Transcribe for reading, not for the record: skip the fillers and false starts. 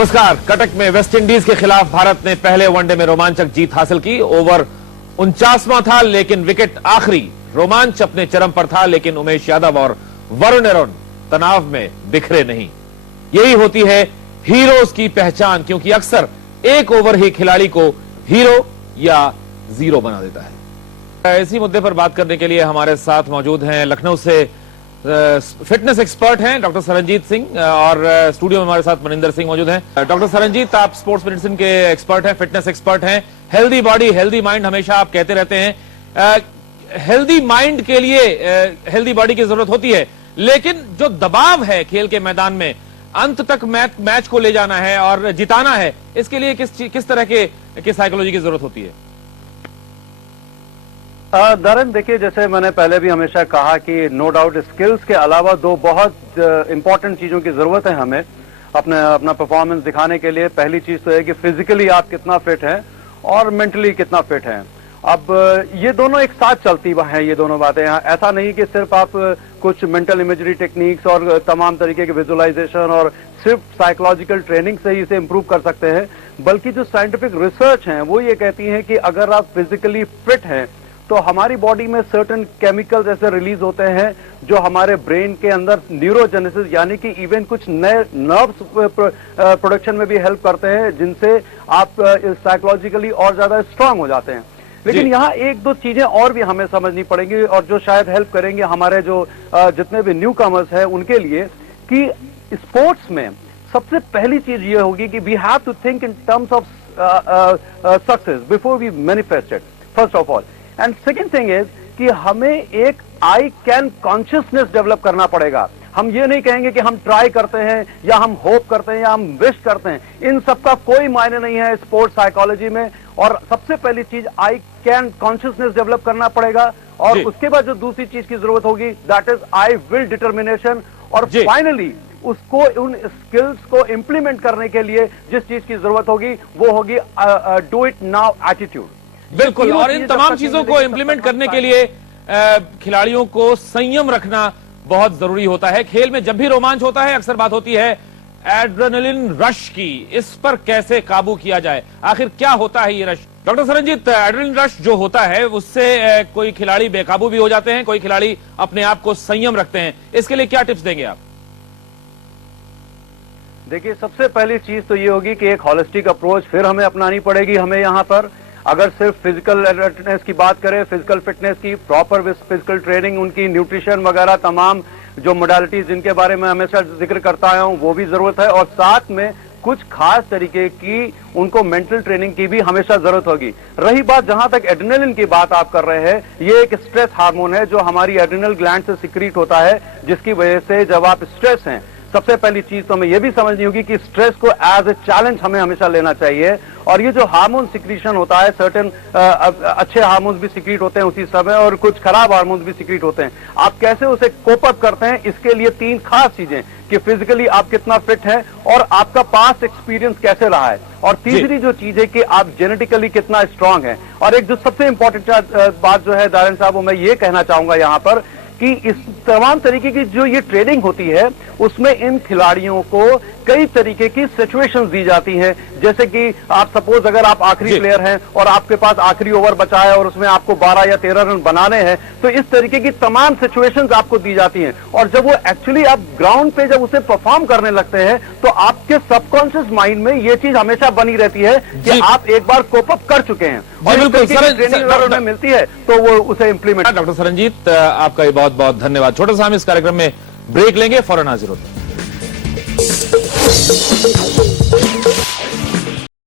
नमस्कार। कटक में वेस्टइंडीज के खिलाफ भारत ने पहले वनडे में रोमांचक जीत हासिल की। ओवर 49वां था लेकिन विकेट आखिरी। रोमांच अपने चरम पर था लेकिन उमेश यादव और वरुण एरोन तनाव में बिखरे नहीं। यही होती है हीरोज की पहचान, क्योंकि अक्सर एक ओवर ही खिलाड़ी को हीरो या जीरो बना देता है। इसी मुद्दे पर बात करने के लिए हमारे साथ मौजूद हैं लखनऊ से फिटनेस एक्सपर्ट हैं डॉक्टर सरनजीत सिंह, और स्टूडियो में हमारे साथ मनिंदर सिंह मौजूद हैं। डॉक्टर सरनजीत, आप स्पोर्ट्स मेडिसिन के एक्सपर्ट हैं, फिटनेस एक्सपर्ट हैं। हेल्दी बॉडी हेल्दी माइंड हमेशा आप कहते रहते हैं। हेल्दी माइंड के लिए हेल्दी बॉडी की जरूरत होती है, लेकिन जो दबाव है खेल के मैदान में, अंत तक मैच को ले जाना है और जिताना है, इसके लिए किस तरह के साइकोलॉजी की जरूरत होती है? दरन, देखिए, जैसे मैंने पहले भी हमेशा कहा कि नो डाउट स्किल्स के अलावा दो बहुत इंपॉर्टेंट चीजों की जरूरत है हमें अपना परफॉर्मेंस दिखाने के लिए। पहली चीज तो है कि फिजिकली आप कितना फिट हैं और मेंटली कितना फिट हैं। अब ये दोनों एक साथ चलती हैं, ये दोनों बातें। ऐसा नहीं कि सिर्फ आप कुछ मेंटल इमेजरी टेक्निक्स और तमाम तरीके के विजुअलाइजेशन और सिर्फ साइकोलॉजिकल ट्रेनिंग से ही इसे इंप्रूव कर सकते हैं, बल्कि जो साइंटिफिक रिसर्च है वो ये कहती है कि अगर आप फिजिकली फिट हैं तो हमारी बॉडी में सर्टेन केमिकल्स ऐसे रिलीज होते हैं जो हमारे ब्रेन के अंदर न्यूरोजेनेसिस यानी कि इवन कुछ नए नर्व्स प्रोडक्शन में भी हेल्प करते हैं, जिनसे आप साइकोलॉजिकली और ज्यादा स्ट्रांग हो जाते हैं। लेकिन यहाँ एक दो चीजें और भी हमें समझनी पड़ेंगी और जो शायद हेल्प करेंगे हमारे जो जितने भी न्यू कमर्स हैं उनके लिए, कि स्पोर्ट्स में सबसे पहली चीज ये होगी कि we have to think in terms of success before we manifest it, first of all. And second thing is कि हमें एक आई कैन कॉन्शियसनेस डेवलप करना पड़ेगा। हम ये नहीं कहेंगे कि हम ट्राई करते हैं या हम होप करते हैं या हम विश करते हैं, इन सब का कोई मायने नहीं है स्पोर्ट्स साइकोलॉजी में। और सबसे पहली चीज आई कैन कॉन्शियसनेस डेवलप करना पड़ेगा, और उसके बाद जो दूसरी चीज की जरूरत होगी that is I will determination, और फाइनली उसको उन स्किल्स को इंप्लीमेंट करने के लिए जिस चीज की जरूरत होगी वो होगी डू इट नाउ एटीट्यूड। बिल्कुल, और इन तमाम चीजों को इंप्लीमेंट करने के लिए खिलाड़ियों को संयम रखना बहुत जरूरी होता है। खेल में जब भी रोमांच होता है अक्सर बात होती है एड्रेनलिन रश की। इस पर कैसे काबू किया जाए? आखिर क्या होता है ये rush? Doctor Saranjit, adrenaline rush जो होता है उससे कोई खिलाड़ी बेकाबू भी हो जाते हैं, कोई खिलाड़ी अपने आप को संयम रखते हैं। इसके लिए क्या टिप्स देंगे आप? देखिए, सबसे पहली चीज तो ये होगी कि एक हॉलिस्टिक अप्रोच फिर हमें अपनानी पड़ेगी। हमें यहाँ पर अगर सिर्फ फिजिकल फिटनेस की बात करें, फिजिकल फिटनेस की प्रॉपर फिजिकल ट्रेनिंग, उनकी न्यूट्रिशन वगैरह तमाम जो मोडालिटीज जिनके बारे में हमेशा जिक्र करता आया हूं वो भी जरूरत है, और साथ में कुछ खास तरीके की उनको मेंटल ट्रेनिंग की भी हमेशा जरूरत होगी। रही बात जहां तक एड्रेनलिन की बात आप कर रहे हैं, ये एक स्ट्रेस हार्मोन है जो हमारी एड्रेनल ग्लैंड से सिक्रीट होता है, जिसकी वजह से जब आप स्ट्रेस हैं, सबसे पहली चीज तो हमें यह भी समझनी होगी कि स्ट्रेस को एज ए चैलेंज हमें हमेशा लेना चाहिए। और ये जो हार्मोन सिक्रीशन होता है, सर्टेन अच्छे हार्मोन्स भी सिक्रीट होते हैं उसी समय और कुछ खराब हार्मोन्स भी सिक्रीट होते हैं। आप कैसे उसे कोप अप करते हैं, इसके लिए तीन खास चीजें कि फिजिकली आप कितना फिट हैं और आपका पास्ट एक्सपीरियंस कैसे रहा है, और तीसरी जो चीज है कि आप जेनेटिकली कितना स्ट्रांग है। और एक जो सबसे इंपॉर्टेंट बात जो है दारन साहब, वो मैं ये कहना चाहूंगा यहाँ पर कि इस तमाम तरीके की जो ये ट्रेनिंग होती है उसमें इन खिलाड़ियों को कई तरीके की सिचुएशंस दी जाती हैं। जैसे कि आप सपोज अगर आप आखिरी प्लेयर हैं और आपके पास आखिरी ओवर बचा है और उसमें आपको 12 या 13 रन बनाने हैं, तो इस तरीके की तमाम सिचुएशंस आपको दी जाती हैं। और जब वो एक्चुअली आप ग्राउंड पे जब उसे परफॉर्म करने लगते हैं तो आपके सबकॉन्शियस माइंड में ये चीज हमेशा बनी रहती है कि आप एक बार कोप अप कर चुके हैं, और ट्रेनिंग अगर उन्हें मिलती है तो वो उसे इंप्लीमेंट। डॉक्टर सरनजीत, आपका बहुत बहुत धन्यवाद। छोटा सा हम इस कार्यक्रम में ब्रेक लेंगे, फौरन हाजिर होते हैं।